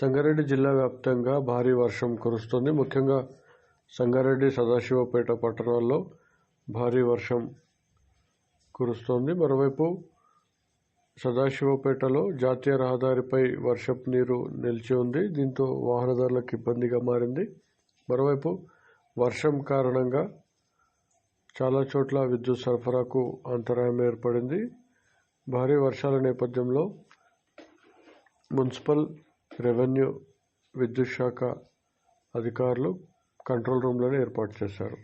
సంగారెడ్డి జిల్లా వ్యాప్తంగా భారీ వర్షం కురుస్తుంది. ముఖ్యంగా సంగారెడ్డి, సదాశివపేట పట్టణాల్లో భారీ వర్షం కురుస్తోంది. మరోవైపు సదాశివపేటలో జాతీయ రహదారిపై వర్షపు నీరు నిలిచి ఉంది. దీంతో వాహనదారులకు ఇబ్బందిగా మారింది. మరోవైపు వర్షం కారణంగా చాలా చోట్ల విద్యుత్ సరఫరాకు అంతరాయం ఏర్పడింది. భారీ వర్షాల నేపథ్యంలో మున్సిపల్, రెవెన్యూ, విద్యుత్ శాఖ అధికారులు కంట్రోల్ రూమ్లను ఏర్పాటు చేశారు.